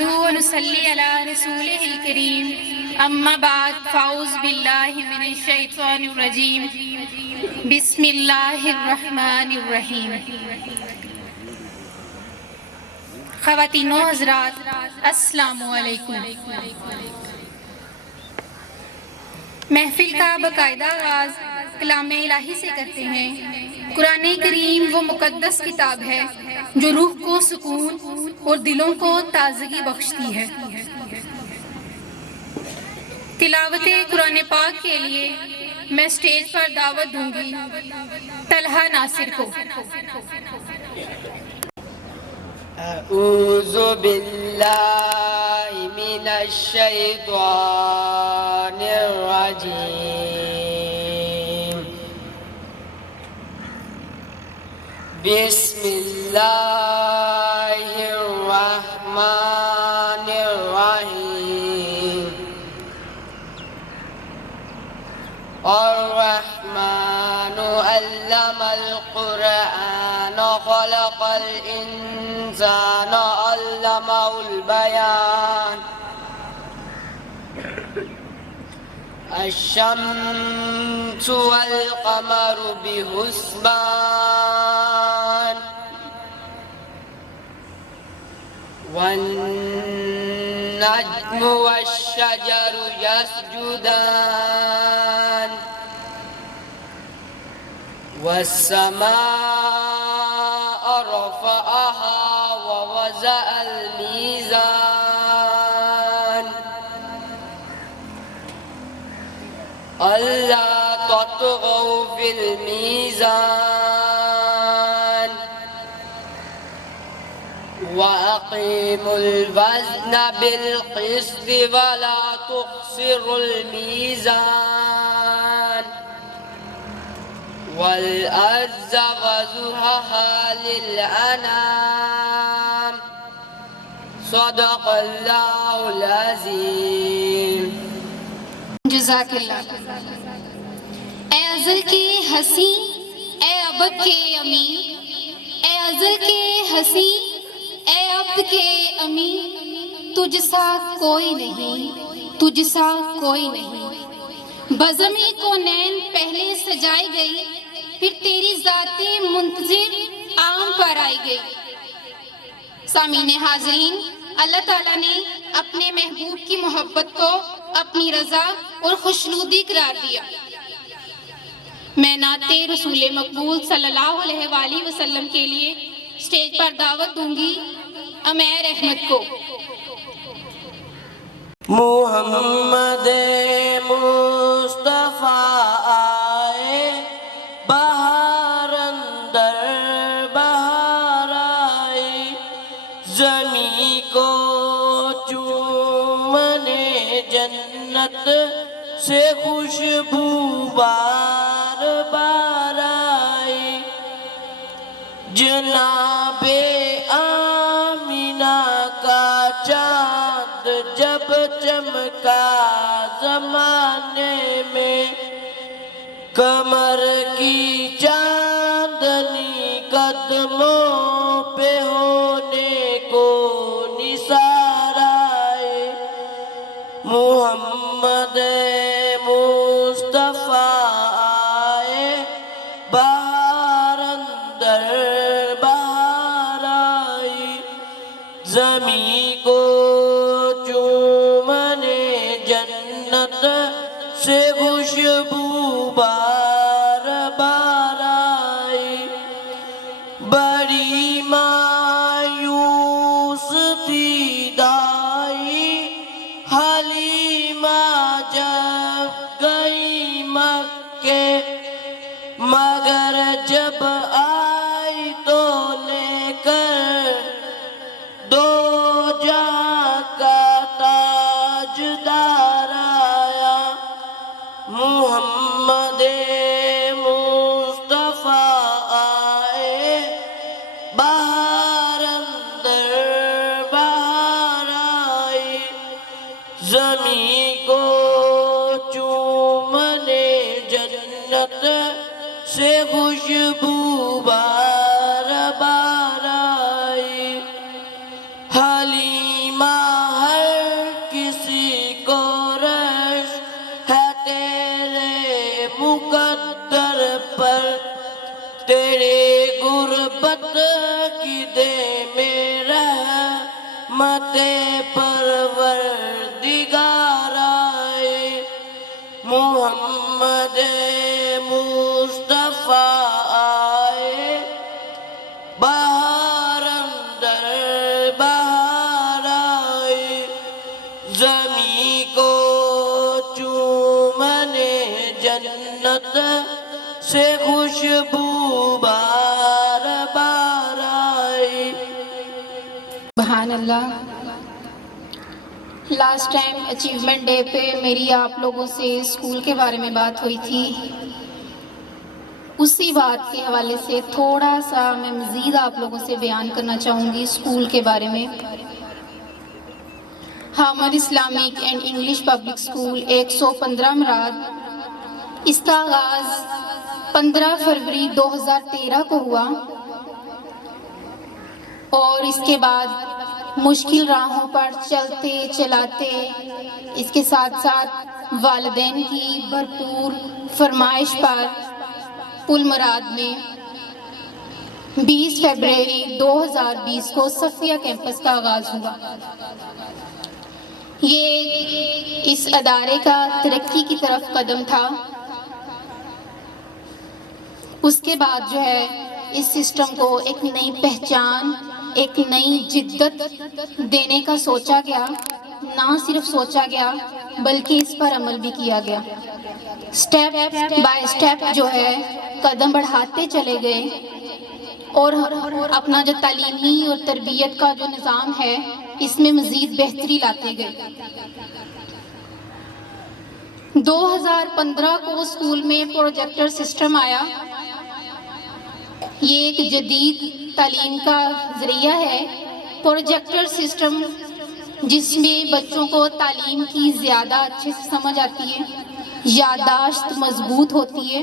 ونصلي على رسوله الكريم أما بعد فأعوذ بالله من الشيطان الرجيم بسم الله الرحمن الرحیم۔ خواتین و حضرات السلام علیکم۔ محفل کا باقاعدہ آغاز کلام الہی سے کرتے ہیں۔ قرآن کریم وہ مقدس کتاب ہے جو روح کو سکون اور دلوں کو تازگی بخشتی ہے۔ تلاوت قرآن پاک کے لیے میں اسٹیج پر دعوت دوں گی طلحہ ناصر کو۔ اعوذ باللہ من الشیطان الرجیم، بسم اللہ الرحمن الرحیم۔ الرحمن علم القرآن خلق الإنسان علمه البيان، الشمس والقمر بحسبان، والنجم والشجر يسجدان، والسماء رفعها ووضع الميزان، ألا تطغوا في الميزان، وأقيموا الوزن بالقسط ولا تخسروا الميزان، والأرض وضعها للأنام، صدق اللہ العظیم۔ جزاک اللہ۔ اے ازل کے ہنسی، اے ابد کے امی، اے ازل کے ہنسی، اے ابد کے امی، تجھ سا کوئی نہیں، تجھ سا کوئی نہیں۔ بزمِ کونین پہلے سجائی گئی، پھر تیری ذات منتظر عام پر آئی گئی۔ سامعین حاضرین، اللہ تعالیٰ نے اپنے محبوب کی محبت کو اپنی رضا اور خوشنودی قرار دیا۔ میں نعت رسول مقبول صلی اللہ علیہ وآلہ وسلم کے لیے اسٹیج پر دعوت دوں گی امیر احمد کو۔ محمد مصطفیٰ آئے، بہار اندر بہار آئی، زمیں کو چومنے جنت سے خوشبو بار بار آئی، جناب آمینہ کا چاند جب چمکا زمانے میں، کمر کی چاندنی قدموں پہ ہونے کو نثار آئے، محمد مصطفیٰ آئے، بہار اندر بہار آئی، زمیں کو چومنے جنت سے خوشبو بار بار آئی، بڑی مایوس تھی دائی حلیمہ جب گئی مکے، مگر جب آئی تو لے کر دو جہاں کا تاجدار آیا، محمد مصطفیٰ آئے، بہار اندر بہار آئی، زمیں کو چومنے جنت سے خوشبو بار بار آئی، حلیمہ مت پروردگار آئے محمد مصطفیٰ آئے بہار اندر بہار آئے زمین کو چومنے جنت سے خوشبو بار بار آئے. سبحان اللہ. لاسٹ ٹائم اچیومنٹ ڈے پہ میری آپ لوگوں سے اسکول کے بارے میں بات ہوئی تھی. اسی بات کے حوالے سے تھوڑا سا میں مزید آپ لوگوں سے بیان کرنا چاہوں گی اسکول کے بارے میں. ہامر Islamic and English public school 115 مراد. اس کا آغاز 15 فروری 2013 کو ہوا اور اس کے بعد مشکل راہوں پر چلتے چلاتے اس کے ساتھ ساتھ والدین کی بھرپور فرمائش پر پل مراد میں 20 فروری 2020 کو صفیہ کیمپس کا آغاز ہوا. یہ اس ادارے کا ترقی کی طرف قدم تھا. اس کے بعد جو ہے اس سسٹم کو ایک نئی پہچان، ایک نئی جدت دینے کا سوچا گیا. نہ صرف سوچا گیا بلکہ اس پر عمل بھی کیا گیا. سٹیپ بائی سٹیپ جو ہے قدم بڑھاتے چلے گئے اور اپنا جو تعلیمی اور تربیت کا جو نظام ہے اس میں مزید بہتری لاتے گئے. 2015 کو اسکول میں پروجیکٹر سسٹم آیا. یہ ایک جدید تعلیم کا ذریعہ ہے. پروجیکٹر سسٹم جس میں بچوں کو تعلیم کی زیادہ اچھے سے سمجھ آتی ہے، یادداشت مضبوط ہوتی ہے.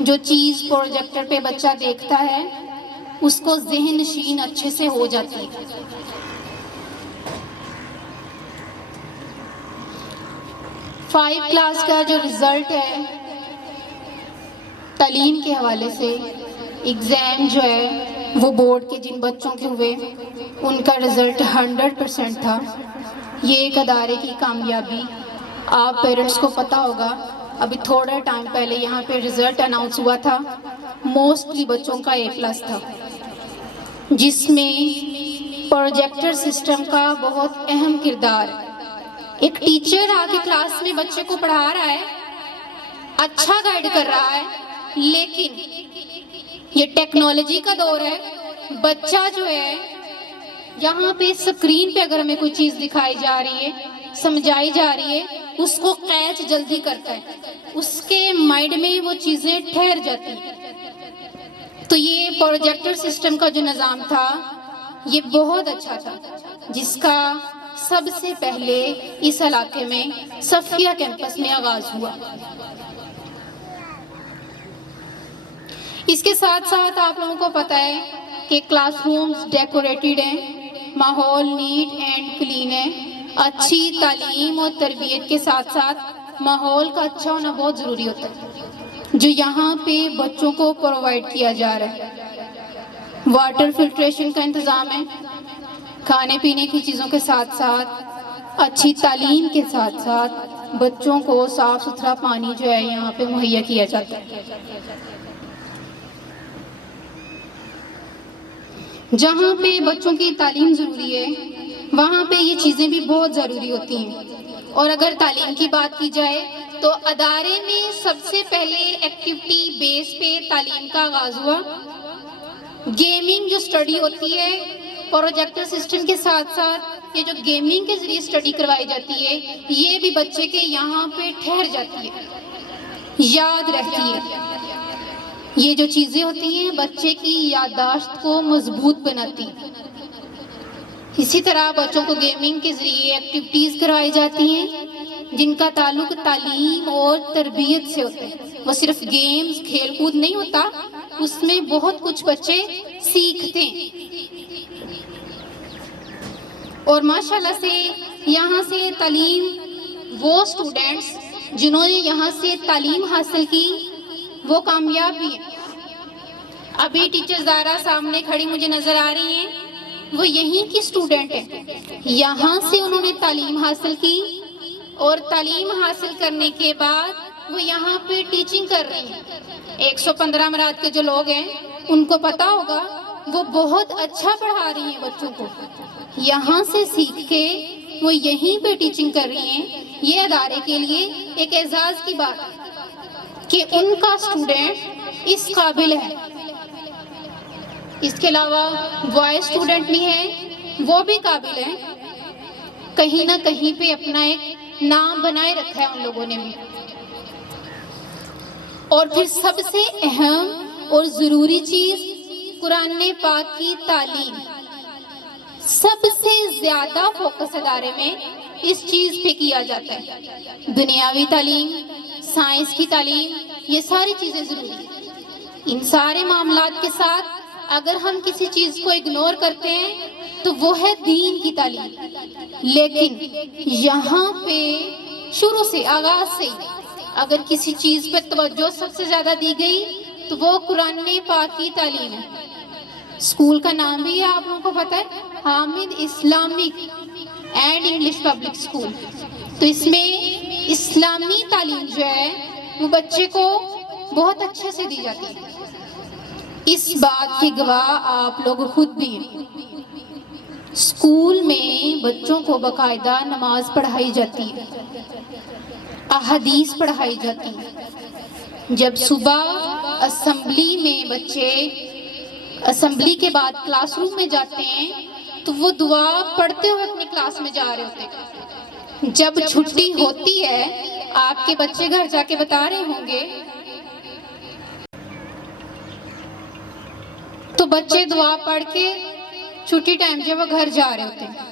جو چیز پروجیکٹر پہ بچہ دیکھتا ہے اس کو ذہن نشین اچھے سے ہو جاتی ہے. 5 کلاس کا جو رزلٹ ہے تعلیم کے حوالے سے، ایگزام جو ہے وہ بورڈ کے جن بچوں کے ہوئے ان کا رزلٹ 100% تھا. یہ ایک ادارے کی کامیابی. آپ پیرنٹس کو پتہ ہوگا ابھی تھوڑا ٹائم پہلے یہاں پہ رزلٹ اناؤنس ہوا تھا. موسٹلی بچوں کا A+ تھا، جس میں پروجیکٹر سسٹم کا بہت اہم کردار. ایک ٹیچر آ کے کلاس میں بچے کو پڑھا رہا ہے، اچھا گائیڈ کر رہا ہے، لیکن یہ ٹیکنالوجی کا دور ہے. بچہ جو ہے یہاں پہ سکرین پہ اگر ہمیں کوئی چیز دکھائی جا رہی ہے، سمجھائی جا رہی ہے، اس کو کیچ جلدی کرتا ہے، اس کے مائنڈ میں وہ چیزیں ٹھہر جاتی ہیں. تو یہ پروجیکٹر سسٹم کا جو نظام تھا یہ بہت اچھا تھا، جس کا سب سے پہلے اس علاقے میں صفیہ کیمپس میں آغاز ہوا. اس کے ساتھ ساتھ آپ لوگوں کو پتہ ہے کہ کلاس رومز ڈیکوریٹڈ ہیں، ماحول نیٹ اینڈ کلین ہے. اچھی تعلیم اور تربیت کے ساتھ ساتھ ماحول کا اچھا ہونا بہت ضروری ہوتا ہے، جو یہاں پہ بچوں کو پرووائڈ کیا جا رہا ہے. واٹر فلٹریشن کا انتظام ہے. کھانے پینے کی چیزوں کے ساتھ ساتھ اچھی تعلیم کے ساتھ ساتھ بچوں کو صاف ستھرا پانی جو ہے یہاں پہ مہیا کیا جاتا ہے. جہاں پہ بچوں کی تعلیم ضروری ہے وہاں پہ یہ چیزیں بھی بہت ضروری ہوتی ہیں. اور اگر تعلیم کی بات کی جائے تو ادارے میں سب سے پہلے ایکٹیویٹی بیس پہ تعلیم کا آغاز ہوا. گیمنگ جو اسٹڈی ہوتی ہے پروجیکٹر سسٹم کے ساتھ ساتھ یہ جو گیمنگ کے ذریعے اسٹڈی کروائی جاتی ہے یہ بھی بچے کے یہاں پہ ٹھہر جاتی ہے، یاد رہتی ہے. یہ جو چیزیں ہوتی ہیں بچے کی یادداشت کو مضبوط بناتی. اسی طرح بچوں کو گیمنگ کے ذریعے ایکٹیویٹیز کروائی جاتی ہیں جن کا تعلق تعلیم اور تربیت سے ہوتا ہے. وہ صرف گیمز کھیل کود نہیں ہوتا، اس میں بہت کچھ بچے سیکھتے ہیں. اور ماشاءاللہ سے یہاں سے تعلیم وہ اسٹوڈنٹس جنہوں نے یہاں سے تعلیم حاصل کی وہ کامیاب بھی ہیں. ابھی ٹیچر زارا سامنے کھڑی مجھے نظر آ رہی ہیں. وہ یہیں کی اسٹوڈنٹ ہیں، یہاں سے انہوں نے تعلیم حاصل کی اور تعلیم حاصل کرنے کے بعد وہ یہاں پہ ٹیچنگ کر رہی ہیں۔ 115 امارات کے جو لوگ ہیں ان کو پتا ہوگا وہ بہت اچھا پڑھا رہی ہیں بچوں کو، یہاں سے سیکھ کے وہ یہیں پہ ٹیچنگ کر رہی ہیں۔ یہ ادارے کے لیے ایک اعزاز کی بات ہے کہ ان کا اسٹوڈنٹ اس قابل ہے۔ اس کے علاوہ بوائے اسٹوڈنٹ بھی ہیں، وہ بھی قابل ہیں، کہیں نہ کہیں پہ اپنا ایک نام بنائے رکھا ہے ان لوگوں نے بھی۔ اور پھر سب سے اہم اور ضروری چیز قرآن پاک کی تعلیم، سب سے زیادہ فوکس ادارے میں اس چیز پہ کیا جاتا ہے۔ دنیاوی تعلیم، سائنس کی تعلیم، یہ ساری چیزیں ضروری ہیں۔ ان سارے معاملات کے ساتھ اگر ہم کسی چیز کو اگنور کرتے ہیں تو وہ ہے دین کی تعلیم، لیکن یہاں پہ شروع سے آغاز سے اگر کسی چیز پہ توجہ سب سے زیادہ دی گئی تو وہ قرآن پاک کی تعلیم ہے۔ اسکول کا نام بھی ہے آپ لوگوں کو پتہ ہے، Hamid Islamic and English public school. تو اس میں اسلامی تعلیم جو ہے وہ بچے کو بہت اچھے سے دی جاتی ہے۔ اس بات کی گواہ آپ لوگ خود بھی ہیں۔ اسکول میں بچوں کو باقاعدہ نماز پڑھائی جاتی ہے، احادیث پڑھائی جاتی ہے۔ جب صبح اسمبلی میں بچے اسمبلی کے بعد کلاس روم میں جاتے ہیں تو وہ دعا پڑھتے ہوئے اپنی کلاس میں جا رہے ہوتے ہیں۔ جب چھٹی ہوتی ہے، آپ کے بچے گھر جا کے بتا رہے ہوں گے، تو بچے دعا پڑھ کے چھٹی ٹائم جب وہ گھر جا رہے ہوتے ہیں۔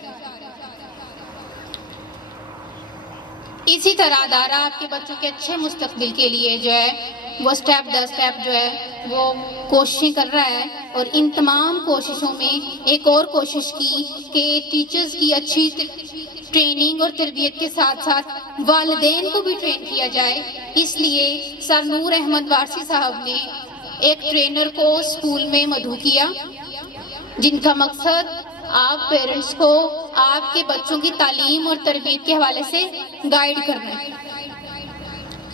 اسی طرح ادارہ آپ کے بچوں کے اچھے مستقبل کے لیے جو ہے وہ سٹیپ در سٹیپ جو ہے وہ کوششیں کر رہا ہے، اور ان تمام کوششوں میں ایک اور کوشش کی کہ ٹیچرز کی اچھی ٹریننگ اور تربیت کے ساتھ ساتھ والدین کو بھی ٹرین کیا جائے۔ اس لیے سر نور احمد وارثی صاحب نے ایک ٹرینر کو اسکول میں مدعو کیا، جن کا مقصد آپ پیرنٹس کو آپ کے بچوں کی تعلیم اور تربیت کے حوالے سے گائیڈ کرنا ہے۔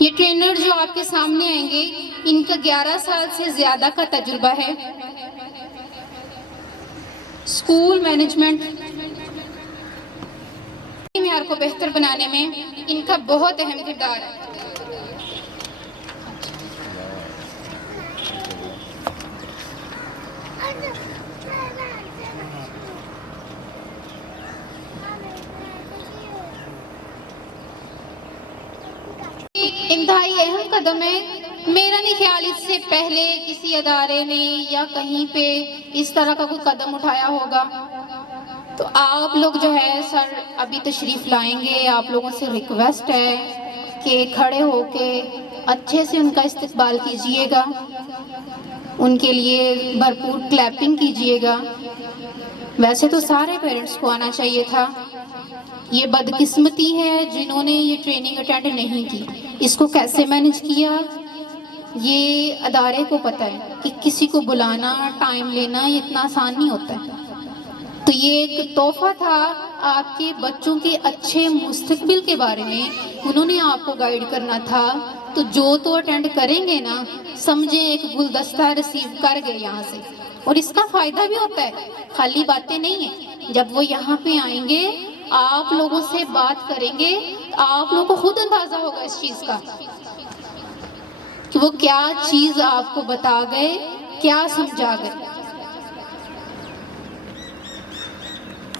یہ ٹرینر جو آپ کے سامنے آئیں گے، ان کا 11 سال سے زیادہ کا تجربہ ہے۔ اسکول مینجمنٹ معیار کو بہتر بنانے میں ان کا بہت اہم کردار ہے۔ انتہائی اہم قدم ہے۔ میرا نہیں خیال اس سے پہلے کسی ادارے نے یا کہیں پہ اس طرح کا کوئی قدم اٹھایا ہوگا۔ تو آپ لوگ جو ہے سر ابھی تشریف لائیں گے، آپ لوگوں سے ریکویسٹ ہے کہ کھڑے ہو کے اچھے سے ان کا استقبال کیجئے گا، ان کے لیے بھرپور کلیپنگ کیجئے گا۔ ویسے تو سارے پیرنٹس کو آنا چاہیے تھا، یہ بدقسمتی ہے جنہوں نے یہ ٹریننگ اٹینڈ نہیں کی۔ اس کو کیسے مینج کیا یہ ادارے کو پتہ ہے کہ کسی کو بلانا، ٹائم لینا یہ اتنا آسان نہیں ہوتا ہے۔ تو یہ ایک تحفہ تھا آپ کے بچوں کے اچھے مستقبل کے بارے میں، انہوں نے آپ کو گائیڈ کرنا تھا۔ تو جو تو اٹینڈ کریں گے نا، سمجھیں ایک گلدستہ ریسیو کر گئے یہاں سے، اور اس کا فائدہ بھی ہوتا ہے، خالی باتیں نہیں ہیں۔ جب وہ یہاں پہ آئیں گے، آپ لوگوں سے بات کریں گے، آپ لوگوں کو خود اندازہ ہوگا اس چیز کا کہ وہ کیا چیز آپ کو بتا گئے، کیا سمجھا گئے۔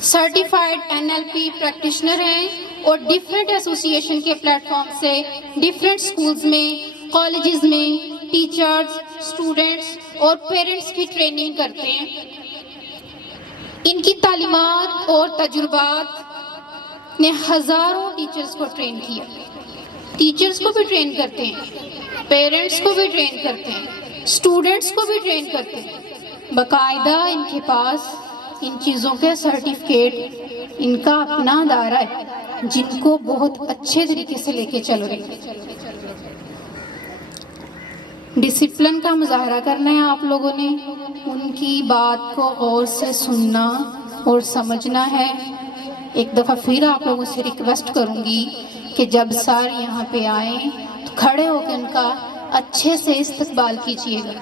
سرٹیفائیڈ NLP پریکٹیشنر ہیں اور ڈیفرنٹ ایسوسی ایشن کے پلیٹ فارم سے ڈیفرنٹ سکولز میں، کالجز میں ٹیچرز، اسٹوڈنٹس اور پیرنٹس کی ٹریننگ کرتے ہیں۔ ان کی تعلیمات اور تجربات نے ہزاروں ٹیچرز کو ٹرین کیا، ٹیچرز کو بھی ٹرین کرتے ہیں، پیرنٹس کو بھی ٹرین کرتے ہیں، اسٹوڈنٹس کو بھی ٹرین کرتے ہیں۔ باقاعدہ ان کے پاس ان چیزوں کے سرٹیفکیٹ، ان کا اپنا ادارہ ہے جن کو بہت اچھے طریقے سے لے کے چل رہے ہیں۔ ڈسپلن کا مظاہرہ کرنا ہے آپ لوگوں نے، ان کی بات کو غور سے سننا، اور سمجھنا ہے۔ ایک دفعہ پھر آپ لوگوں سے ریکویسٹ کروں گی کہ جب سر یہاں پہ آئیں تو کھڑے ہو کے ان کا اچھے سے استقبال کیجیے گا۔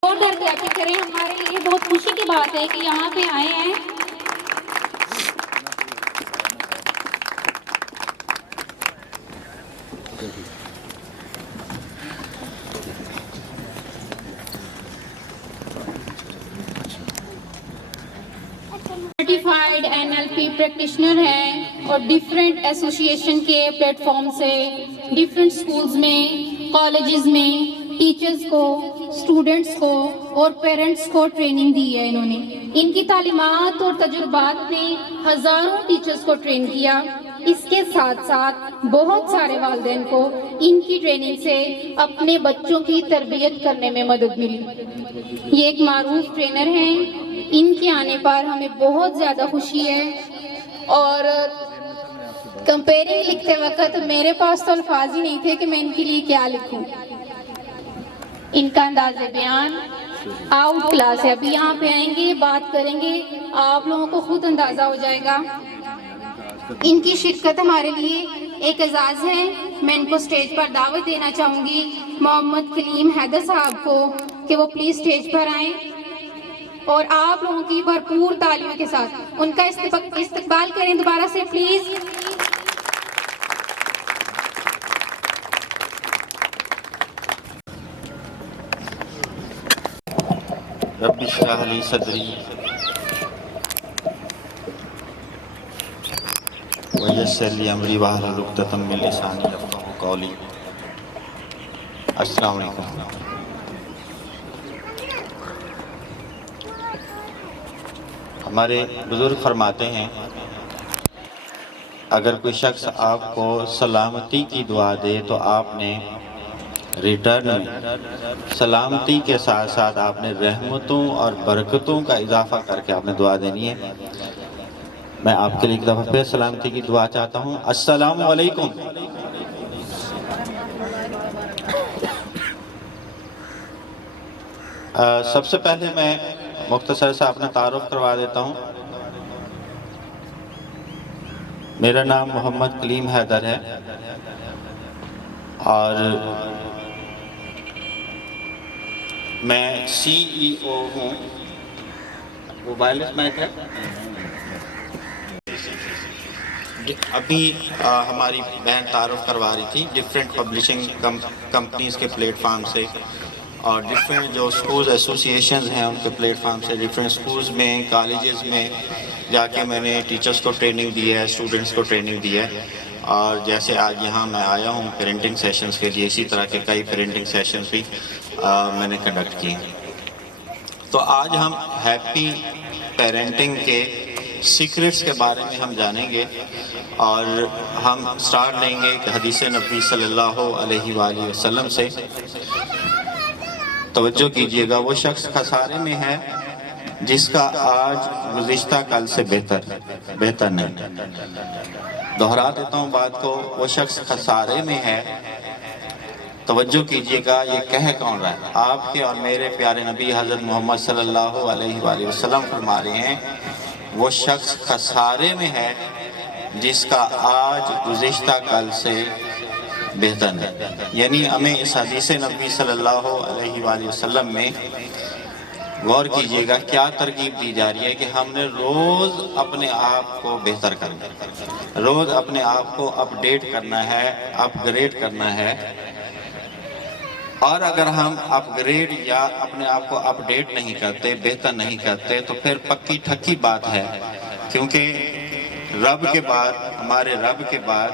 اور کلیپ کریں، ہمارے لیے بہت خوشی کی بات ہے کہ یہاں پہ آئے ہیں۔ سرٹیفائیڈ NLP پریکٹیشنر ہیں اور ڈیفرنٹ ایسوسیشن کے پلیٹ فارم سے ڈیفرنٹ سکولز میں، کالجز میں ٹیچرز کو، اسٹوڈنٹس کو اور پیرنٹس کو ٹریننگ دی ہے انہوں نے۔ ان کی تعلیمات اور تجربات نے ہزاروں ٹیچرز کو ٹرین کیا۔ اس کے ساتھ ساتھ بہت سارے والدین کو ان کی ٹریننگ سے اپنے بچوں کی تربیت کرنے میں مدد ملی۔ یہ ایک معروف ٹرینر ہیں، ان کے آنے پر ہمیں بہت زیادہ خوشی ہے۔ اور کمپیرنگ لکھتے وقت میرے پاس تو الفاظ ہی نہیں تھے کہ میں ان کے لیے کیا لکھوں۔ ان کا انداز بیان آؤٹ کلاس ہے۔ ابھی یہاں پہ آئیں گے، بات کریں گے، آپ لوگوں کو خود اندازہ ہو جائے گا۔ ان کی شرکت ہمارے لیے ایک اعزاز ہے۔ میں ان کو سٹیج پر دعوت دینا چاہوں گی محمد کلیم حیدر صاحب کو کہ وہ پلیز سٹیج پر آئیں اور آپ لوگوں کی بھرپور تعلیموں کے ساتھ ان کا استقبال کریں دوبارہ سے پلیز۔ رب اشرح لی صدری ویسر لی امری واحلل عقدۃ من لسانی یفقہوا قولی۔ السلام علیکم۔ ہمارے بزرگ فرماتے ہیں اگر کوئی شخص آپ کو سلامتی کی دعا دے تو آپ نے ریٹرن میں سلامتی کے ساتھ ساتھ آپ نے رحمتوں اور برکتوں کا اضافہ کر کے آپ نے دعا دینی ہے۔ میں آپ کے لیے ایک دفعہ پھر سلامتی کی دعا چاہتا ہوں۔ السلام علیکم۔ سب سے پہلے میں مختصر سے اپنا تعارف کروا دیتا ہوں۔ میرا نام محمد کلیم حیدر ہے اور میں CEO ہوں۔ موبائلس مائک ہے؟ ابھی ہماری بہن تعارف کروا رہی تھی ڈیفرنٹ پبلشنگ کمپنیز کے پلیٹ فارم سے اور ڈیفرنٹ جو سکولز ایسوسیشنز ہیں ان کے پلیٹ فارم سے ڈیفرنٹ سکولز میں، کالجز میں جا کے میں نے ٹیچرز کو ٹریننگ دی ہے، اسٹوڈنٹس کو ٹریننگ دی ہے۔ اور جیسے آج یہاں میں آیا ہوں پیرنٹنگ سیشنز کے لیے، اسی طرح کے کئی پیرنٹنگ سیشنز بھی میں نے کنڈکٹ کیے ہیں۔ تو آج ہم ہیپی پیرنٹنگ کے سیکرٹس کے بارے میں ہم جانیں گے اور ہم سٹارٹ لیں گے کہ حدیث نبی صلی اللہ علیہ وآلہ وسلم سے۔ توجہ کیجئے گا، وہ شخص خسارے میں ہے جس کا آج گزشتہ کل سے بہتر نہیں۔ دہرا دیتا ہوں بات کو، وہ شخص خسارے میں ہے۔ توجہ کیجئے گا، یہ کہہ کون رہا ہے؟ آپ کے اور میرے پیارے نبی حضرت محمد صلی اللہ علیہ وآلہ وسلم فرما رہے ہیں وہ شخص خسارے میں ہے جس کا آج گزشتہ کل سے بہتر ہے۔ یعنی ہمیں اس حدیث نبی صلی اللہ علیہ وآلہ وسلم میں غور کیجئے گا کیا ترغیب دی جا رہی ہے کہ ہم نے روز اپنے آپ کو بہتر کرنا ہے، روز اپنے آپ کو اپ ڈیٹ کرنا ہے، اپ گریڈ کرنا ہے۔ اور اگر ہم اپ گریڈ یا اپنے آپ کو اپ ڈیٹ نہیں کرتے، بہتر نہیں کرتے تو پھر پکی ٹھکی بات ہے، کیونکہ رب کے بعد، ہمارے رب کے بعد،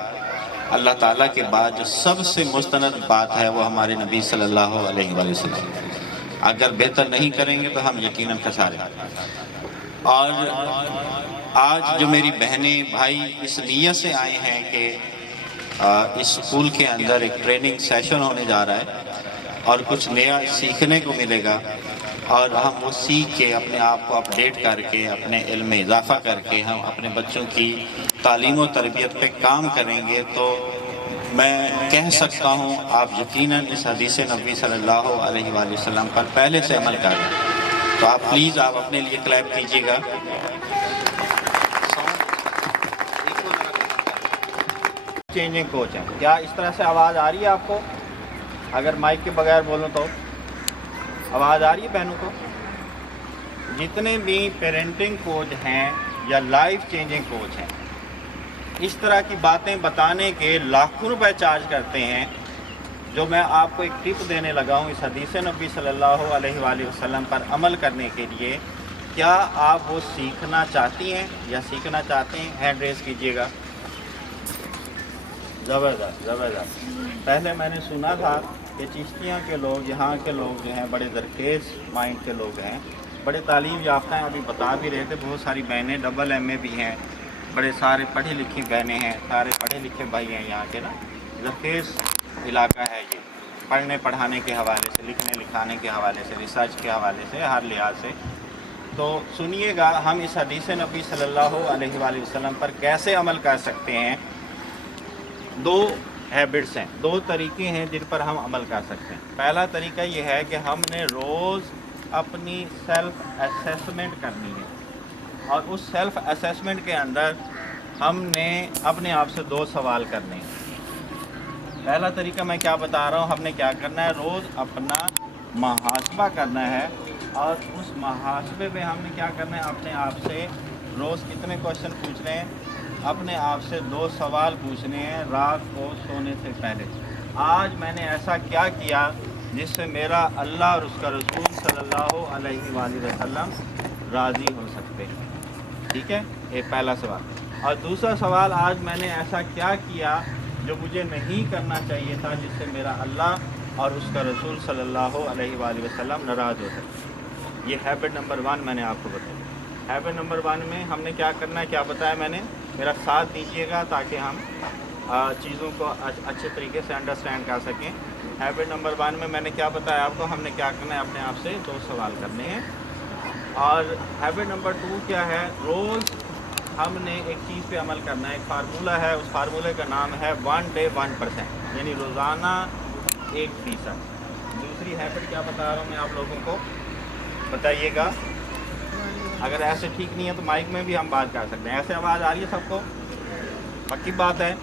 اللہ تعالیٰ کے بعد جو سب سے مستند بات ہے وہ ہمارے نبی صلی اللہ علیہ وآلہ وسلم۔ اگر بہتر نہیں کریں گے تو ہم یقیناً خسارے۔ اور آج جو میری بہنیں بھائی اس نیت سے آئے ہیں کہ اس سکول کے اندر ایک ٹریننگ سیشن ہونے جا رہا ہے اور کچھ نیا سیکھنے کو ملے گا اور ہم وہ سیکھ کے اپنے آپ کو اپڈیٹ کر کے اپنے علم میں اضافہ کر کے ہم اپنے بچوں کی تعلیم و تربیت پہ کام کریں گے، تو میں کہہ سکتا ہوں آپ یقیناً اس حدیث نبی صلی اللہ علیہ وآلہ وسلم پر پہلے سے عمل کر رہے ہیں۔ تو آپ پلیز آپ اپنے لیے کلیپ کیجیے گا. چینجنگ کوچ ہے. کیا اس طرح سے آواز آ رہی ہے آپ کو؟ اگر مائک کے بغیر بولوں تو آواز آ رہی ہے بہنوں کو؟ جتنے بھی پیرنٹنگ کوچ ہیں یا لائف چینجنگ کوچ ہیں، اس طرح کی باتیں بتانے کے لاکھوں روپے چارج کرتے ہیں. جو میں آپ کو ایک ٹپ دینے لگا ہوں اس حدیث نبی صلی اللہ علیہ وآلہ وسلم پر عمل کرنے کے لیے، کیا آپ وہ سیکھنا چاہتی ہیں یا سیکھنا چاہتے ہیں؟ ہینڈ ریز کیجیے گا. زبردست زبردست. پہلے میں نے سنا تھا کہ چشتیاں کے لوگ، یہاں کے لوگ جو ہیں بڑے درخیز مائنڈ کے لوگ ہیں، بڑے تعلیم یافتہ ہیں. ابھی بتا بھی رہے تھے بہت ساری بہنیں ڈبل ایم اے بھی ہیں، بڑے سارے پڑھی لکھی بہنیں ہیں، سارے پڑھے لکھے بھائی ہیں یہاں کے نا. درخیز علاقہ ہے یہ، پڑھنے پڑھانے کے حوالے سے، لکھنے لکھانے کے حوالے سے، ریسرچ کے حوالے سے، ہر لحاظ سے. تو سنیے گا ہم اس حدیث نبی صلی اللہ علیہ وآلہ وسلم پر کیسے عمل کر سکتے ہیں. دو ہیبٹس ہیں، دو طریقے ہیں جن پر ہم عمل کر سکتے ہیں. پہلا طریقہ یہ ہے کہ ہم نے روز اپنی سیلف اسیسمنٹ کرنی ہے، اور اس سیلف اسیسمنٹ کے اندر ہم نے اپنے آپ سے 2 سوال کرنے ہیں. پہلا طریقہ میں کیا بتا رہا ہوں، ہم نے کیا کرنا ہے، روز اپنا محاسبہ کرنا ہے، اور اس محاسبے میں ہم نے کیا کرنا ہے، اپنے آپ سے روز کتنے کوشچن پوچھنے ہیں، اپنے آپ سے 2 سوال پوچھنے ہیں رات کو سونے سے پہلے. آج میں نے ایسا کیا کیا جس سے میرا اللہ اور اس کا رسول صلی اللہ علیہ وآلہ وسلم راضی ہو سکتے ہیں. ٹھیک ہے، یہ پہلا سوال. اور دوسرا سوال، آج میں نے ایسا کیا کیا جو مجھے نہیں کرنا چاہیے تھا جس سے میرا اللہ اور اس کا رسول صلی اللہ علیہ وآلہ وسلم ناراض ہو سکتے. یہ ہیبٹ نمبر 1 میں نے آپ کو بتایا. ہیبٹ نمبر 1 میں ہم نے کیا کرنا ہے، کیا بتایا میں نے، میرا ساتھ دیجیے گا تاکہ ہم چیزوں کو اچھے طریقے سے انڈرسٹینڈ کر سکیں. ہیبٹ نمبر 1 میں نے کیا بتایا آپ کو، ہم نے کیا کرنا ہے، اپنے آپ سے 2 سوال کرنے ہیں. اور ہیبٹ نمبر 2 کیا ہے، روز ہم نے ایک چیز پہ عمل کرنا ہے. ایک فارمولہ ہے، اس فارمولے کا نام ہے 1 day 1%، یعنی روزانہ 1%. دوسری ہیبٹ کیا بتا رہا ہوں میں آپ لوگوں کو، بتائیے گا. اگر ایسے ٹھیک نہیں ہے تو مائک میں بھی ہم بات کر سکتے ہیں. ایسے آواز آ رہی ہے سب کو؟ پکی بات ہے.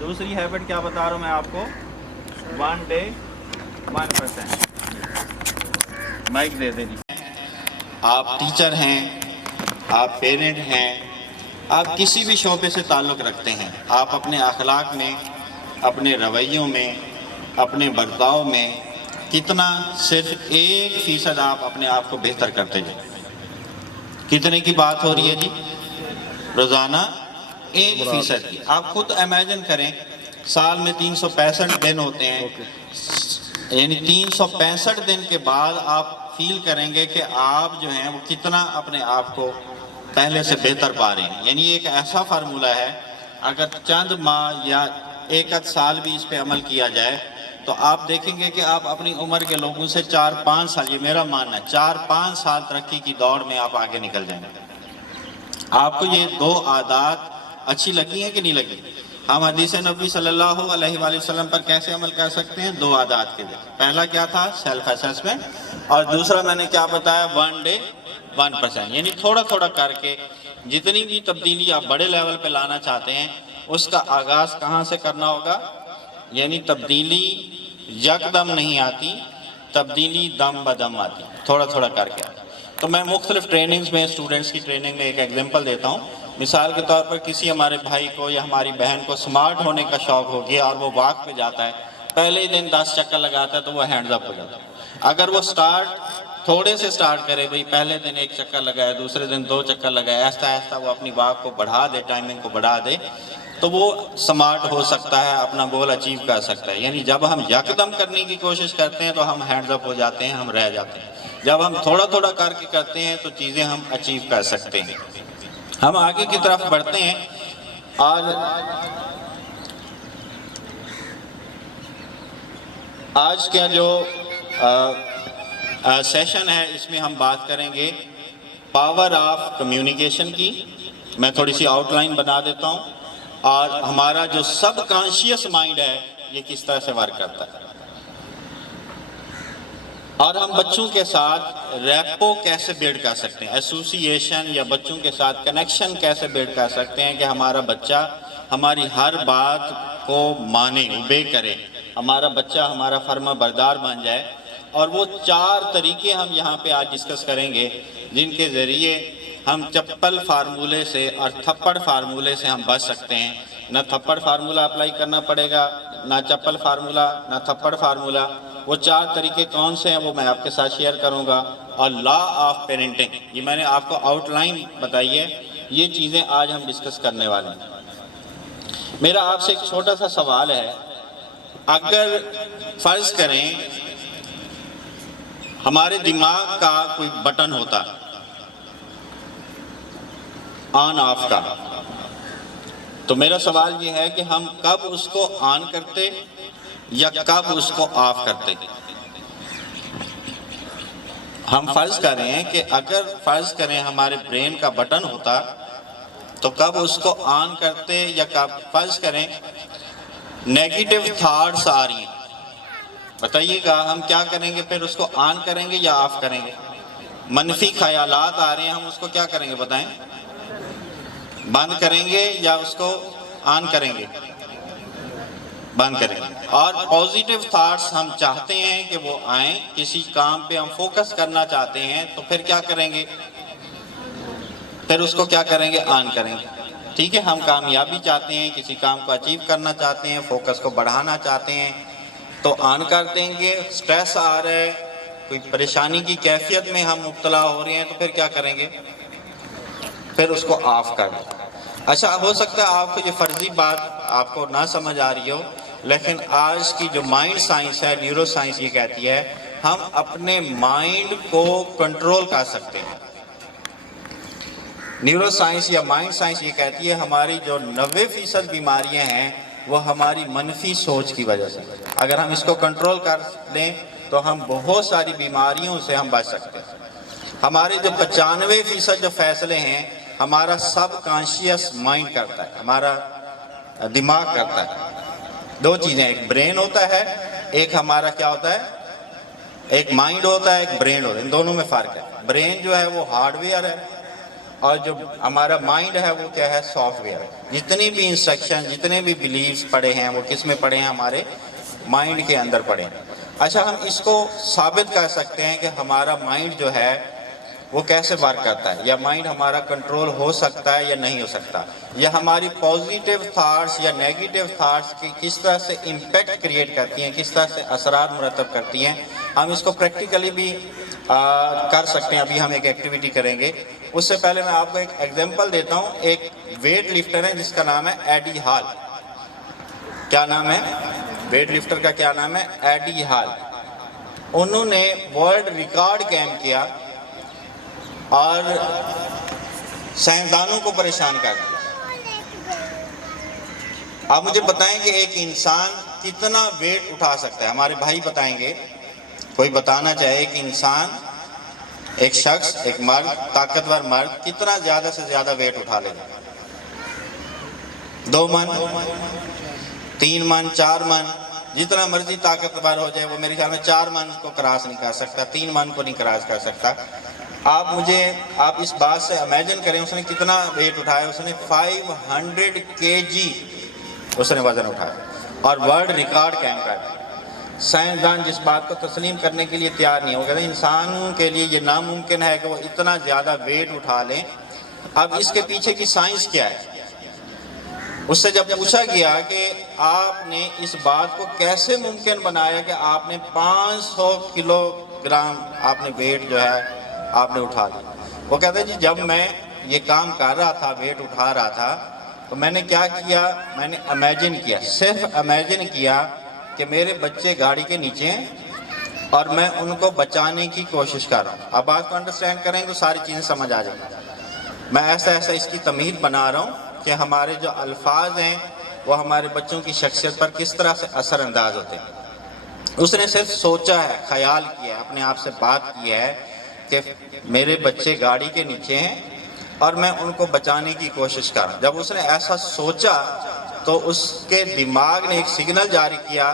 دوسری ہیبٹ کیا بتا رہا ہوں میں آپ کو، 1 day 1%. مائک دے دیں. آپ ٹیچر ہیں، آپ پیرنٹ ہیں، آپ کسی بھی شعبے سے تعلق رکھتے ہیں، آپ اپنے اخلاق میں، اپنے رویوں میں، اپنے برتاؤ میں کتنا، صرف 1% آپ اپنے آپ کو بہتر کرتے جائیں. کتنے کی بات ہو رہی ہے جی؟ روزانہ 1% کی. آپ خود امیجن کریں، سال میں 365 دن ہوتے ہیں، یعنی 365 دن کے بعد آپ فیل کریں گے کہ آپ جو ہیں وہ کتنا اپنے آپ کو پہلے سے بہتر پا رہے ہیں. یعنی ایک ایسا فارمولہ ہے، اگر چند ماہ یا 1 سال بھی اس پہ عمل کیا جائے تو آپ دیکھیں گے کہ آپ اپنی عمر کے لوگوں سے 4-5 سال، یہ میرا ماننا ہے، 4-5 سال ترقی کی دوڑ میں آپ آگے نکل جائیں گے. آپ کو یہ 2 عادات اچھی لگی ہیں کہ نہیں لگی؟ ہم حدیث نبی صلی اللہ علیہ وآلہ وسلم پر کیسے عمل کر سکتے ہیں؟ 2 عادات کے لیے. پہلا کیا تھا، سیلف اسیسمنٹ، اور دوسرا میں نے کیا بتایا، 1 day 1%. یعنی تھوڑا تھوڑا کر کے جتنی بھی تبدیلی آپ بڑے لیول پہ لانا چاہتے ہیں اس کا آغاز کہاں سے کرنا ہوگا. یعنی تبدیلی یکدم نہیں آتی، تبدیلی دم بدم آتی، تھوڑا تھوڑا کر کے. تو میں مختلف ٹریننگز میں، اسٹوڈنٹس کی ٹریننگ میں ایک ایگزامپل دیتا ہوں. مثال کے طور پر کسی ہمارے بھائی کو یا ہماری بہن کو سمارٹ ہونے کا شوق ہو گیا اور وہ واک پہ جاتا ہے، پہلے ہی دن 10 چکر لگاتا ہے تو وہ ہینڈز اپ ہو جاتا ہے. اگر وہ تھوڑے سے سٹارٹ کرے، بھئی پہلے دن 1 چکر لگائے، دوسرے دن 2 چکر لگائے، ایسا ایسا وہ اپنی واک کو بڑھا دے، ٹائمنگ کو بڑھا دے، تو وہ سمارٹ ہو سکتا ہے، اپنا گول اچیو کر سکتا ہے. یعنی جب ہم یکدم کرنے کی کوشش کرتے ہیں تو ہم ہینڈز اپ ہو جاتے ہیں، ہم رہ جاتے ہیں. جب ہم تھوڑا تھوڑا کر کے کرتے ہیں تو چیزیں ہم اچیو کر سکتے ہیں. ہم آگے کی طرف بڑھتے ہیں. آج کا جو سیشن ہے اس میں ہم بات کریں گے پاور آف کمیونیکیشن کی. میں تھوڑی سی آؤٹ لائن بنا دیتا ہوں، اور ہمارا جو سب کانشیس مائنڈ ہے یہ کس طرح سے ورک کرتا ہے. اور ہم بچوں کے ساتھ ریپو کیسے بلڈ کر سکتے ہیں، ایسوسیشن یا بچوں کے ساتھ کنیکشن کیسے بلڈ کر سکتے ہیں کہ ہمارا بچہ ہماری ہر بات کو مانے، اوبے کرے، ہمارا بچہ ہمارا فرما بردار بن جائے. اور وہ 4 طریقے ہم یہاں پہ آج ڈسکس کریں گے جن کے ذریعے ہم چپل فارمولے سے اور تھپڑ فارمولے سے ہم بچ سکتے ہیں. نہ تھپڑ فارمولہ اپلائی کرنا پڑے گا، نہ چپل فارمولہ، نہ تھپڑ فارمولہ. وہ 4 طریقے کون سے ہیں وہ میں آپ کے ساتھ شیئر کروں گا. اور لا آف پیرنٹنگ، یہ میں نے آپ کو آؤٹ لائن بتائی ہے، یہ چیزیں آج ہم ڈسکس کرنے والے ہیں. میرا آپ سے ایک چھوٹا سا سوال ہے، اگر فرض کریں ہمارے دماغ کا کوئی بٹن ہوتا آن آف کا، تو میرا سوال یہ ہے کہ ہم کب اس کو آن کرتے یا کب اس کو آف کرتے. ہم فرض کر رہے ہیں کہ اگر فرض کریں ہمارے برین کا بٹن ہوتا تو کب اس کو آن کرتے یا کب. فرض کریں نیگیٹو تھاٹس آ رہی ہیں، بتائیے گا ہم کیا کریں گے، پھر اس کو آن کریں گے یا آف کریں گے. منفی خیالات آ رہے ہیں، ہم اس کو کیا کریں گے بتائیں، بند کریں گے یا اس کو آن کریں گے، بند کریں گے. اور پازیٹیو تھاٹس ہم چاہتے ہیں کہ وہ آئیں، کسی کام پہ ہم فوکس کرنا چاہتے ہیں تو پھر کیا کریں گے، پھر اس کو کیا کریں گے، آن کریں گے. ٹھیک ہے، ہم کامیابی چاہتے ہیں، کسی کام کو اچیو کرنا چاہتے ہیں، فوکس کو بڑھانا چاہتے ہیں تو آن کر دیں گے. سٹریس آ رہا ہے، کوئی پریشانی کی کیفیت میں ہم مبتلا ہو رہے ہیں تو پھر کیا کریں گے، پھر اس کو آف کر دیں. اچھا، ہو سکتا ہے آپ کو یہ فرضی بات آپ کو نہ سمجھ آ رہی ہو، لیکن آج کی جو مائنڈ سائنس ہے، نیورو سائنس، یہ کہتی ہے ہم اپنے مائنڈ کو کنٹرول کر سکتے ہیں. نیورو سائنس یا مائنڈ سائنس یہ کہتی ہے ہماری جو 90% بیماریاں ہیں وہ ہماری منفی سوچ کی وجہ سے. اگر ہم اس کو کنٹرول کر دیں تو ہم بہت ساری بیماریوں سے ہم بچ سکتے ہیں. ہمارے جو 95% جو فیصلے ہیں ہمارا سب کانشیس مائنڈ کرتا ہے، ہمارا دماغ کرتا ہے. 2 چیزیں، ایک برین ہوتا ہے، ایک ہمارا کیا ہوتا ہے، ایک مائنڈ ہوتا ہے، ایک برین ہوتا ہے. ان دونوں میں فرق ہے. برین جو ہے وہ ہارڈ ویئر ہے اور جو ہمارا مائنڈ ہے وہ کیا ہے، سافٹ ویئر ہے. جتنی بھی انسٹرکشن، جتنے بھی بلیفز پڑے ہیں وہ کس میں پڑے ہیں، ہمارے مائنڈ کے اندر پڑے ہیں. اچھا، ہم اس کو ثابت کر سکتے ہیں کہ ہمارا مائنڈ جو ہے وہ کیسے ورک کرتا ہے، یا مائنڈ ہمارا کنٹرول ہو سکتا ہے یا نہیں ہو سکتا، یا ہماری پازیٹیو تھاٹس یا نیگیٹیو تھاٹس کی کس طرح سے امپیکٹ کریٹ کرتی ہیں، کس طرح سے اثرات مرتب کرتی ہیں. ہم اس کو پریکٹیکلی بھی کر سکتے ہیں. ابھی ہم ایک ایکٹیویٹی کریں گے. اس سے پہلے میں آپ کو ایک ایگزامپل دیتا ہوں. ایک ویٹ لفٹر ہے جس کا نام ہے ایڈی ہال. کیا نام ہے ویٹ لفٹر کا؟ کیا نام ہے؟ ایڈی ہال. انہوں نے ورلڈ ریکارڈ قائم کیا اور سائنسدانوں کو پریشان کر دیا. آپ مجھے بتائیں کہ ایک انسان کتنا ویٹ اٹھا سکتا ہے؟ ہمارے بھائی بتائیں گے. کوئی بتانا چاہے کہ انسان، ایک شخص، ایک مرد، طاقتور مرد کتنا زیادہ سے زیادہ ویٹ اٹھا لے گا؟ 2 من، 3 من، 4 من، جتنا مرضی طاقتور ہو جائے وہ میرے خیال میں 4 من کو کراس نہیں کر سکتا، 3 من کو نہیں کراس کر سکتا. آپ اس بات سے امیجن کریں اس نے کتنا ویٹ اٹھایا. اس نے 500 kg اس نے وزن اٹھایا اور ورلڈ ریکارڈ قائم کر دیا. سائنسدان جس بات کو تسلیم کرنے کے لیے تیار نہیں ہو گئے. انسانوں کے لیے یہ ناممکن ہے کہ وہ اتنا زیادہ ویٹ اٹھا لیں. اب اس کے پیچھے کی سائنس کیا ہے؟ اس سے جب پوچھا گیا کہ آپ نے اس بات کو کیسے ممکن بنایا کہ آپ نے 500 کلو گرام آپ نے ویٹ جو ہے آپ نے اٹھا لیا. وہ کہتے ہیں جی جب میں یہ کام کر رہا تھا، ویٹ اٹھا رہا تھا، تو میں نے کیا کیا، میں نے امیجن کیا، صرف امیجن کیا کہ میرے بچے گاڑی کے نیچے ہیں اور میں ان کو بچانے کی کوشش کر رہا ہوں. اب بات کو انڈرسٹینڈ کریں تو ساری چیزیں سمجھ آ جائیں. میں ایسا اس کی تمہید بنا رہا ہوں کہ ہمارے جو الفاظ ہیں وہ ہمارے بچوں کی شخصیت پر کس طرح سے اثر انداز ہوتے ہیں. اس نے صرف سوچا ہے، خیال کیا ہے، اپنے آپ سے بات کی ہے کہ میرے بچے گاڑی کے نیچے ہیں اور میں ان کو بچانے کی کوشش کر رہا ہوں. جب اس نے ایسا سوچا تو اس کے دماغ نے ایک سگنل جاری کیا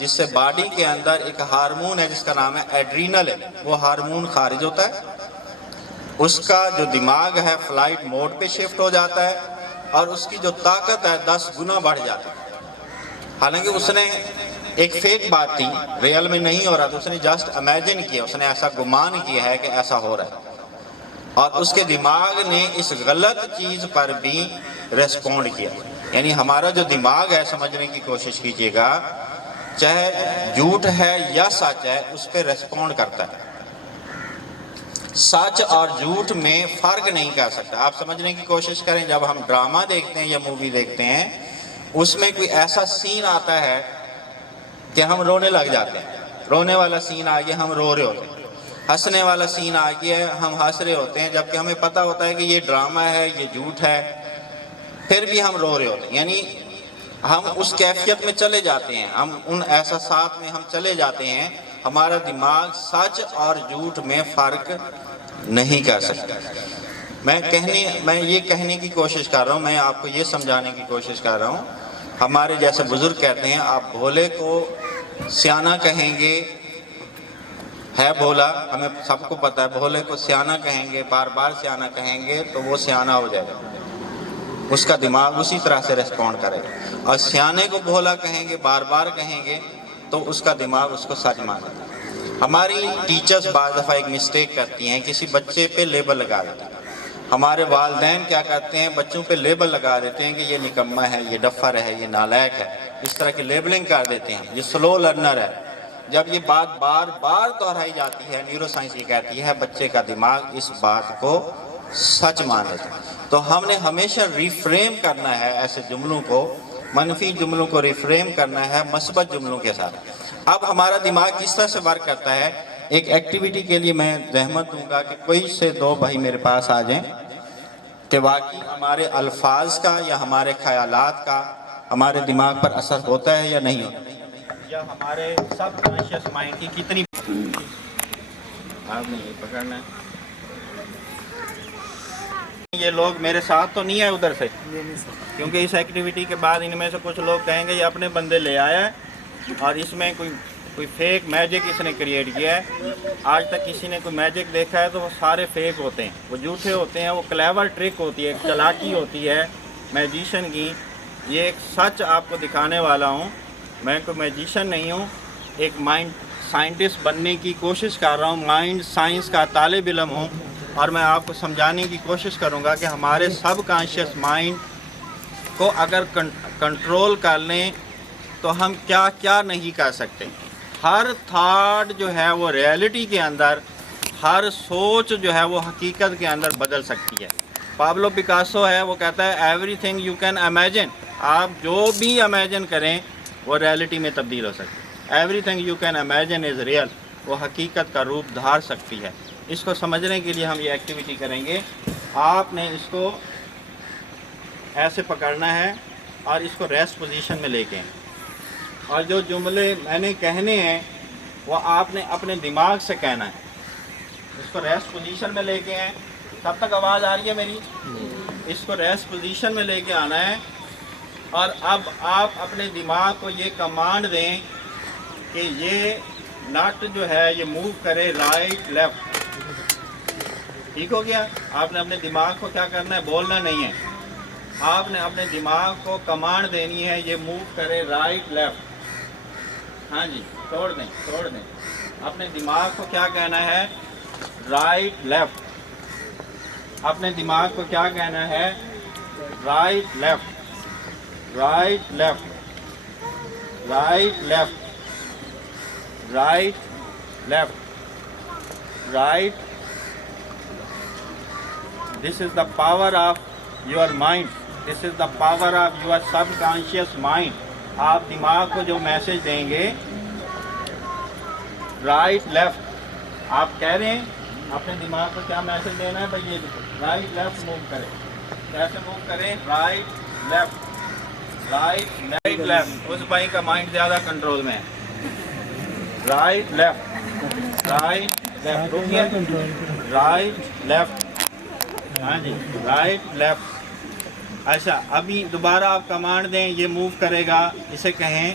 جس سے باڈی کے اندر ایک ہارمون ہے جس کا نام ہے ایڈرینل ہے، وہ ہارمون خارج ہوتا ہے، اس کا جو دماغ ہے فلائٹ موڈ پہ شفٹ ہو جاتا ہے اور اس کی جو طاقت ہے 10 گنا بڑھ جاتی ہے۔ حالانکہ اس نے ایک فیک بات تھی، ریئل میں نہیں ہو رہا، تو اس نے جسٹ امیجن کیا، اس نے ایسا گمان کیا ہے کہ ایسا ہو رہا ہے، اور اس کے دماغ نے اس غلط چیز پر بھی ریسپونڈ کیا۔ یعنی ہمارا جو دماغ ہے، سمجھنے کی کوشش کیجئے گا، چاہے جھوٹ ہے یا سچ ہے، اس پہ ریسپونڈ کرتا ہے۔ سچ اور جھوٹ میں فرق نہیں کر سکتا۔ آپ سمجھنے کی کوشش کریں، جب ہم ڈرامہ دیکھتے ہیں یا مووی دیکھتے ہیں، اس میں کوئی ایسا سین آتا ہے کہ ہم رونے لگ جاتے ہیں، رونے والا سین آ گیا ہم رو رہے ہوتے ہیں، ہنسنے والا سین آ گیا ہے ہم ہنس رہے ہوتے ہیں، جبکہ ہمیں پتہ ہوتا ہے کہ یہ ڈرامہ ہے، یہ جھوٹ ہے، پھر بھی ہم رو رہے ہوتے ہیں۔ یعنی ہم اس کیفیت میں چلے جاتے ہیں، ہم ان احساسات میں ہم چلے جاتے ہیں، ہمارا دماغ سچ اور جھوٹ میں فرق نہیں کر سکتا۔ میں یہ کہنے کی کوشش کر رہا ہوں، میں آپ کو یہ سمجھانے کی کوشش کر رہا ہوں، ہمارے جیسے بزرگ کہتے ہیں، آپ بھولے کو سیانہ کہیں گے، ہے بھولا، ہمیں سب کو پتہ ہے، بھولے کو سیانہ کہیں گے، بار بار سیانہ کہیں گے تو وہ سیانہ ہو جائے گا، اس کا دماغ اسی طرح سے ریسپونڈ کرے گا، اور سیانے کو بھولا کہیں گے، بار بار کہیں گے تو اس کا دماغ اس کو سچ مانے گا۔ ہماری ٹیچرز بعض دفعہ ایک مسٹیک کرتی ہیں، کسی بچے پہ لیبل لگا دیتے ہیں۔ ہمارے والدین کیا کرتے ہیں، بچوں پہ لیبل لگا دیتے ہیں کہ یہ نکمہ ہے، یہ ڈفر ہے، یہ نالائق ہے، اس طرح کی لیبلنگ کر دیتے ہیں، یہ سلو لرنر ہے۔ جب یہ بات بار بار دہرائی جاتی ہے، نیورو سائنس یہ کہتی ہے بچے کا دماغ اس بات کو سچ مان لیتا ہے۔ تو ہم نے ہمیشہ ریفریم کرنا ہے ایسے جملوں کو، منفی جملوں کو ریفریم کرنا ہے مثبت جملوں کے ساتھ۔ اب ہمارا دماغ کس طرح سے ورک کرتا ہے، ایک ایکٹیویٹی کے لیے میں زحمت دوں گا کہ کوئی سے 2 بھائی میرے پاس آ جائیں کہ واقعی ہمارے الفاظ کا یا ہمارے خیالات کا ہمارے دماغ پر اثر ہوتا ہے یا نہیں ہوتا، یا ہمارے سب کانشیس مائنڈ کی کتنی، آپ نے یہ پکڑنا ہے۔ یہ لوگ میرے ساتھ تو نہیں ہے ادھر سے، کیونکہ اس ایکٹیویٹی کے بعد ان میں سے کچھ لوگ کہیں گے یہ اپنے بندے لے آیا ہے اور اس میں کوئی فیک میجک اس نے کریٹ کیا ہے۔ آج تک کسی نے کوئی میجک دیکھا ہے تو وہ سارے فیک ہوتے ہیں، وہ جھوٹے ہوتے ہیں، وہ کلیور ٹرک ہوتی ہے، ایک چالاکی ہوتی ہے میجیشن کی۔ یہ ایک سچ آپ کو دکھانے والا ہوں، میں کوئی میجیشن نہیں ہوں، ایک مائنڈ سائنٹسٹ بننے کی کوشش کر رہا ہوں، مائنڈ سائنس کا طالب علم ہوں، اور میں آپ کو سمجھانے کی کوشش کروں گا کہ ہمارے سب کانشیس مائنڈ کو اگر کنٹرول کر لیں تو ہم کیا کیا نہیں کر سکتے۔ ہر تھاٹ جو ہے وہ ریئلٹی کے اندر، ہر سوچ جو ہے وہ حقیقت کے اندر بدل سکتی ہے۔ پابلو پکاسو ہے، وہ کہتا ہے every thing you can imagine, آپ جو بھی امیجن کریں وہ ریئلٹی میں تبدیل ہو سکتی ہے۔ Every thing you can imagine is real, وہ حقیقت کا روپ دھار سکتی ہے۔ اس کو سمجھنے کے لیے ہم یہ ایکٹیویٹی کریں گے۔ آپ نے اس کو ایسے پکڑنا ہے اور اس کو ریسٹ پوزیشن میں لے کے آئیں، اور جو جملے میں نے کہنے ہیں وہ آپ نے اپنے دماغ سے کہنا ہے۔ اس کو ریسٹ پوزیشن میں لے کے آئیں، تب تک آواز آ رہی ہے میری؟ اس کو ریسٹ پوزیشن میں لے کے آنا ہے، اور اب آپ اپنے دماغ کو یہ کمانڈ دیں کہ یہ نٹ جو ہے یہ موو کرے رائٹ لیفٹ۔ ٹھیک ہو گیا؟ آپ نے اپنے دماغ کو کیا کرنا ہے، بولنا نہیں ہے، آپ نے اپنے دماغ کو کمانڈ دینی ہے یہ موو کرے رائٹ لیفٹ۔ ہاں جی، چھوڑ دیں۔ اپنے دماغ کو کیا کہنا ہے، رائٹ لیفٹ۔ اپنے دماغ کو کیا کہنا ہے، right left, right left, right left, right left, right. This is the power of your mind. This is the power of your subconscious mind. آپ دماغ کو جو میسج دیں گے رائٹ لیفٹ، آپ کہہ رہے ہیں اپنے دماغ کو کیا میسج دینا ہے، بھائی یہ رائٹ لیفٹ موو کرے، کیسے موو کریں، رائٹ لیفٹ، رائٹ لیفٹ۔ اس بھائی کا مائنڈ زیادہ کنٹرول میں ہے۔ رائٹ لیفٹ، رائٹ لیفٹ، رکیے، رائٹ لیفٹ، ہاں جی، رائٹ لیفٹ۔ اچھا، ابھی دوبارہ آپ کمانڈ دیں یہ موو کرے گا، اسے کہیں